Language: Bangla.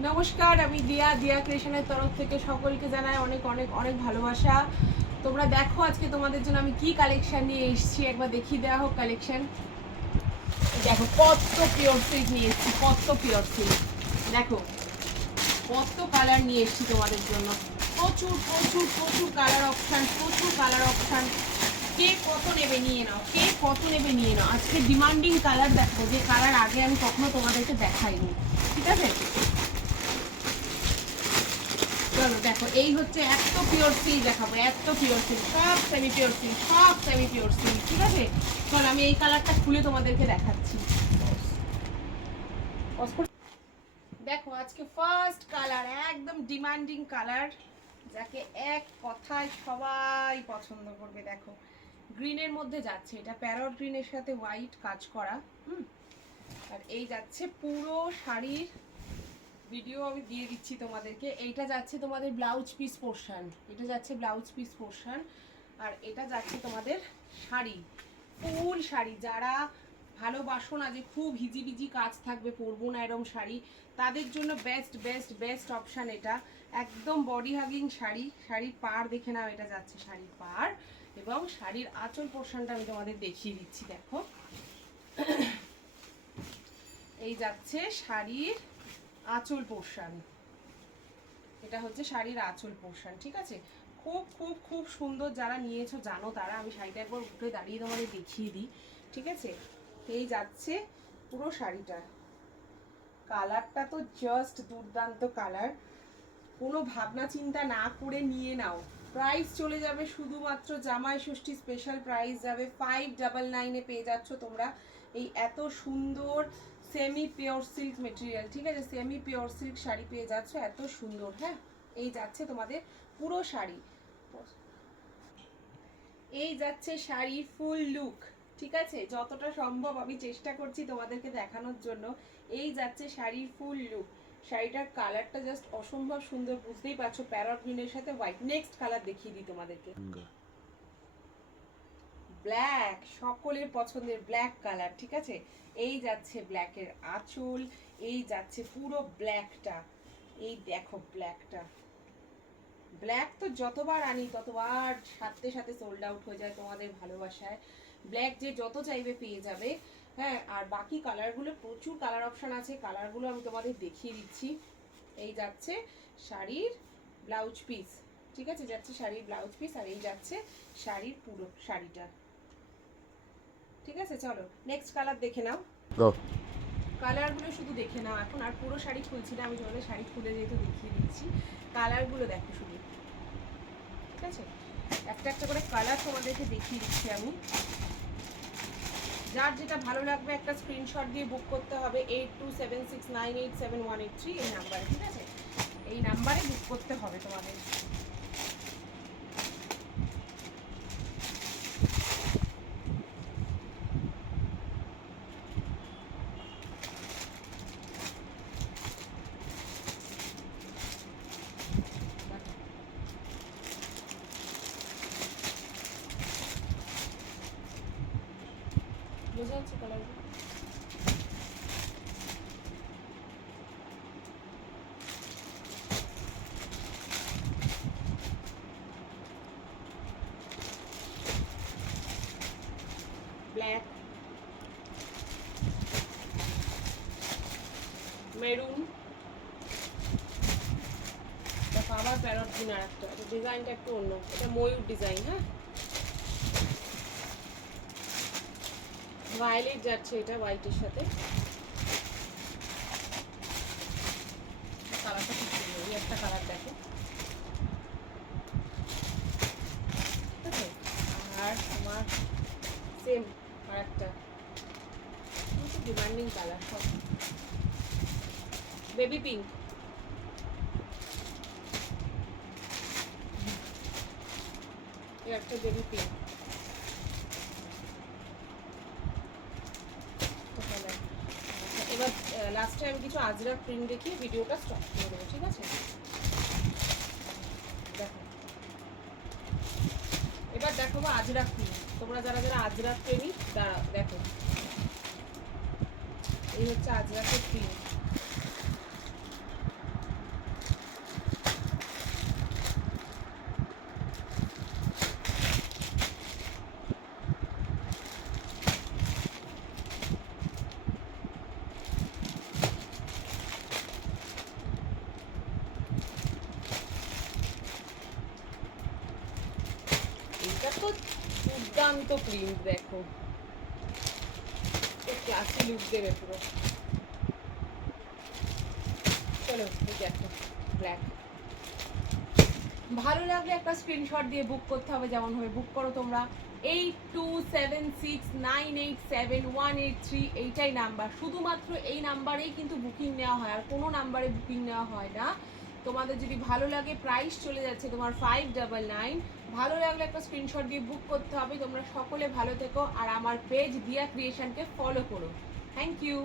নমস্কার, আমি দিয়া ক্রিয়েশনের তরফ থেকে সকলকে জানাই অনেক অনেক অনেক ভালোবাসা। তোমরা দেখো আজকে তোমাদের জন্য আমি কি কালেকশন নিয়ে এসেছি, একবার দেখিয়ে দেওয়া হোক কালেকশন। দেখো কত পিওর সিল্ক নিয়ে এসেছি, কত পিওর সিল্ক। দেখো কত কালার নিয়ে এসেছি তোমাদের জন্য, প্রচুর প্রচুর প্রচুর কালার অপশান, প্রচুর কালার অপশান। কে কত নেবে নিয়ে নাও, কে কত নেবে নিয়ে নাও। আজকে ডিমান্ডিং কালার দেখো, যে কালার আগে আমি কখনো তোমাদেরকে দেখাইনি, ঠিক আছে? চলো দেখো, এই হচ্ছে এত পিওর সিল্ক দেখাবো, এত পিওর সিল্ক, সব সেমি পিওর সিল্ক, সব সেমি পিওর সিল্ক, ঠিক আছে? চলো আমি এই কালারটা খুলে তোমাদেরকে দেখাচ্ছি। দেখো আজকে ফার্স্ট কালার, একদম ডিমান্ডিং কালার, যাকে এক কথায় সবাই পছন্দ করবে। দেখো গ্রিনের মধ্যে যাচ্ছে, এটা প্যারট গ্রিনের সাথে হোয়াইট কাজ করা। আর এই যাচ্ছে পুরো শাড়ির ভিডিও আমি দিয়ে দিচ্ছি তোমাদেরকে। এইটা যাচ্ছে তোমাদের ব্লাউজ পিস পোর্শন, এটা যাচ্ছে ব্লাউজ পিস পোর্শন, আর এটা যাচ্ছে তোমাদের শাড়ি, ফুল শাড়ি। যারা ভালোবাসো না যে খুব হিজিবিজি কাজ থাকবে, পরবো না এরম শাড়ি, তাদের জন্য বেস্ট বেস্ট বেস্ট অপশান এটা। একদম বডি হাগিং শাড়ি। শাড়ির পাড় দেখে নাও, এটা যাচ্ছে শাড়ির পাড়, এবং শাড়ির আঁচল পোর্শনটা আমি তোমাদের দেখিয়ে দিচ্ছি। দেখো এই যাচ্ছে শাড়ির আঁচল পোর্শন, এটা হচ্ছে শাড়ির আঁচল পোর্শন, ঠিক আছে? খুব খুব খুব সুন্দর। যারা নিয়েছো জানো তারা, আমি শাড়িটা একবার উঠে দাঁড়িয়ে তোমাদের দেখিয়ে দিই, ঠিক আছে? এই যাচ্ছে পুরো শাড়িটা। কালারটা তো জাস্ট দুর্দান্ত কালার, কোনো ভাবনা চিন্তা না করে নিয়ে নাও। প্রাইস চলে যাবে শুধুমাত্র জামাই ষষ্ঠী স্পেশাল প্রাইস যাবে 599 পেয়ে যাচ্ছ তোমরা এই এত সুন্দর সেমি পিওর সিল্ক মেটেরিয়াল, ঠিক আছে? সেমি পিওর সিল্ক শাড়ি পেয়ে যাচ্ছ এত সুন্দর। হ্যাঁ, এই যাচ্ছে তোমাদের পুরো শাড়ি, এই যাচ্ছে শাড়ির ফুল লুক, ঠিক আছে? যতটা সম্ভব আমি চেষ্টা করছি তোমাদেরকে দেখানোর জন্য। এই যাচ্ছে শাড়ির ফুল লুক। শাড়িটার কালারটা জাস্ট অসম্ভব সুন্দর, বুঝতেই পারছো, প্যারট গ্রিনের সাথে হোয়াইট। নেক্সট কালার দেখিয়ে দিই তোমাদেরকে, ব্ল্যাক, সকলের পছন্দের ব্ল্যাক কালার, ঠিক আছে? এই যাচ্ছে ব্ল্যাকের আঁচল, এই যাচ্ছে পুরো ব্ল্যাকটা। এই দেখো ব্ল্যাকটা, ব্ল্যাক তো যতবার আনি ততবার সাথে সাথে সোল্ড আউট হয়ে যায় তোমাদের ভালোবাসায়। ব্ল্যাক যে যত চাইবে পেয়ে যাবে। হ্যাঁ, আর বাকি কালারগুলো প্রচুর কালার অপশান আছে, কালারগুলো আমি তোমাদের দেখিয়ে দিচ্ছি। এই যাচ্ছে শাড়ির ব্লাউজ পিস, ঠিক আছে? যাচ্ছে শাড়ির ব্লাউজ পিস, আর এই যাচ্ছে শাড়ির পুরো শাড়িটা, ঠিক আছে? চলো নেক্সট কালার দেখে নাও। কালারগুলো শুধু দেখে নাও এখন, আর পুরো শাড়ি খুলছি না আমি, তোমাদের শাড়ি খুলে যেহেতু দেখিয়ে দিচ্ছি। কালারগুলো দেখো শুধু, ঠিক আছে? একটা একটা করে কালার তোমাদেরকে দেখিয়ে দিচ্ছি আমি। যার যেটা ভালো লাগবে একটা স্ক্রিনশট দিয়ে বুক করতে হবে 8276987183 এই নাম্বারে, ঠিক আছে? এই নাম্বারে বুক করতে হবে তোমাদের। বোঝা যাচ্ছে কালারগুলো? ব্ল্যাক, মেরুন, দেখো আবার প্যারট গ্রিন, আর একটা, এটা ডিজাইনটা একটু অন্য, এটা ময়ূর ডিজাইন। হ্যাঁ, ভায়োলেট যাচ্ছে এটা হোয়াইটের সাথে, কালারটা খুব সুন্দর। এই একটা কালার দেখো, ঠিক আছে? আর তোমার সেম আর একটা ডিমান্ডিং কালার, সব বেবি পিঙ্ক, এই একটা বেবি পিঙ্ক। এবার লাস্টে আমি কিছু আজরাক প্রিন্ট দেখিয়ে ভিডিওটা স্টপ করে দেবো, ঠিক আছে? দেখো এবার দেখো আজরাক প্রিন্ট, তোমরা যারা যারা আজরাক প্রেমী তারা দেখো, এই হচ্ছে আজরাকের প্রিন্ট। দুর্দান্ত প্রিন্ট দেখো, ক্লাসি লুক দেবে পুরো। চলো এই দেখো ব্ল্যাক, ভালো লাগলে একটা স্ক্রিনশট দিয়ে বুক করতে হবে, যেমন ভাবে বুক করো তোমরা 8276987183, এইটাই নাম্বার, শুধুমাত্র এই নাম্বারেই কিন্তু বুকিং নেওয়া হয়, আর কোনো নাম্বারে বুকিং নেওয়া হয় না। তোমাদের যদি ভালো লাগে, প্রাইস চলে যাচ্ছে তোমার 599, ভালো লাগলে একটা স্ক্রিনশট দিয়ে বুক করতে হবে। তোমরা সকলে ভালো থেকো, আর আমার পেজ দিয়া ক্রিয়েশনকে ফলো করো। Thank you.